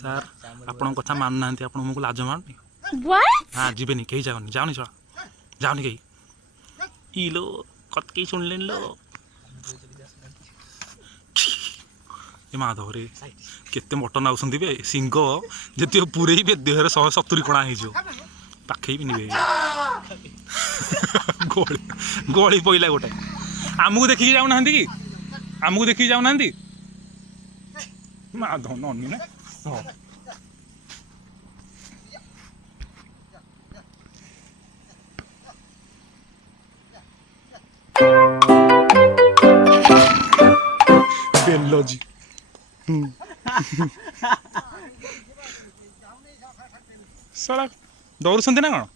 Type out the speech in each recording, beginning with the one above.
Sir ଆପଣଙ୍କ କଥା ମାନୁନାହାନ୍ତି, ଆପଣ ଆମକୁ ଲାଜ ମାରୁନି। हाँ जीवेनी कहीं जाओनी जाओनी चल जाओनी कहीं इलो कत कहीं सुन लेन लो ए माधव रे केते मटन आउसंदी बे सिंह जति पूरे बे देहर 170 कणा हे जो पाखै भी निबे गोली गोली पइला गोटे आमको देखि जाउ नाहंती कि आमको देखि जाउ नाहंती माधव नन्नी ना बेलोजी साला दौड़ुଛନ୍ତି ना कौन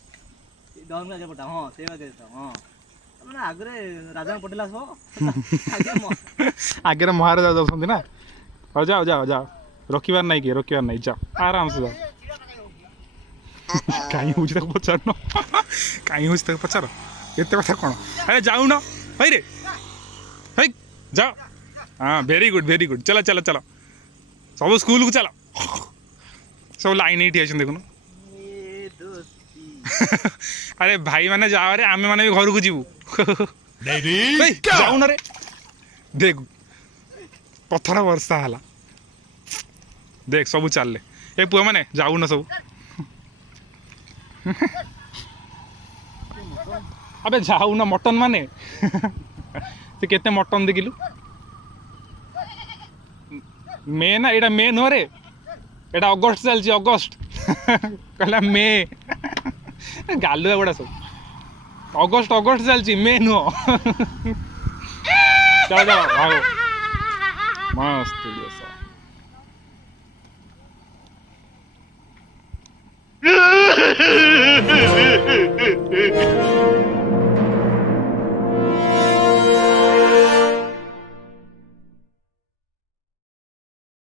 डॉन का पटा हां सेवा करता हां माने आगरे राजा पटेल आसो आगे महाराजा जाउଛନ୍ତି ना हो जाओ जाओ जाओ रोकिबार नहीं कि रोकिबार नहीं जाओ आराम से जाओ काई होची तक पचार न काई होची तक पचार एते कथा कोन अरे जाऊ न भाई रे हे जाओ हाँ वेरी गुड चलो चलो चलो सब स्कूल को चलो सब लाइन ही ठिया देखुन अरे भाई माने जाओ रे आमे माने भी घर को जीवु जाऊ न रे देख पत्थर वर्षा हला देख सब चलले ए पुआ माने जाऊ न सब अबे जाऊ न मटन माने ते केते मटन देखिलु मे ना एटा मे नुह रे एटा अगस्ट चलछि अगस्ट कहला मे गालुआ गुड़ा सब अगस्ट अगस्ट चलछि मे नुह चलो चलो भागो मस्त